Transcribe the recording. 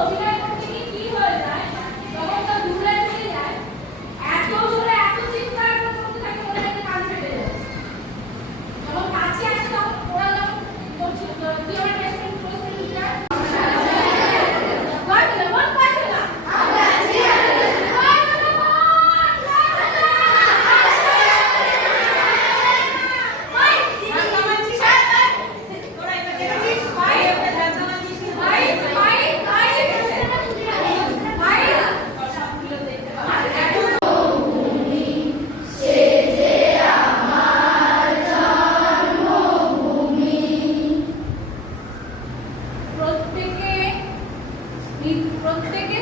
অভিনয় করতে গিয়ে কি হয়ে যায়, যখন তার দূরে চলে যায়, এত জোরে এত চিৎকার করতে থাকে মনে হয় কান ফেটে যাচ্ছে। যখন কাছে আসে তখন ওরা যখন করছিল কি আমার বেস্ট ফ্রেন্ড ক্লোজ ফ্রেন্ড যায় প্রত্যেকে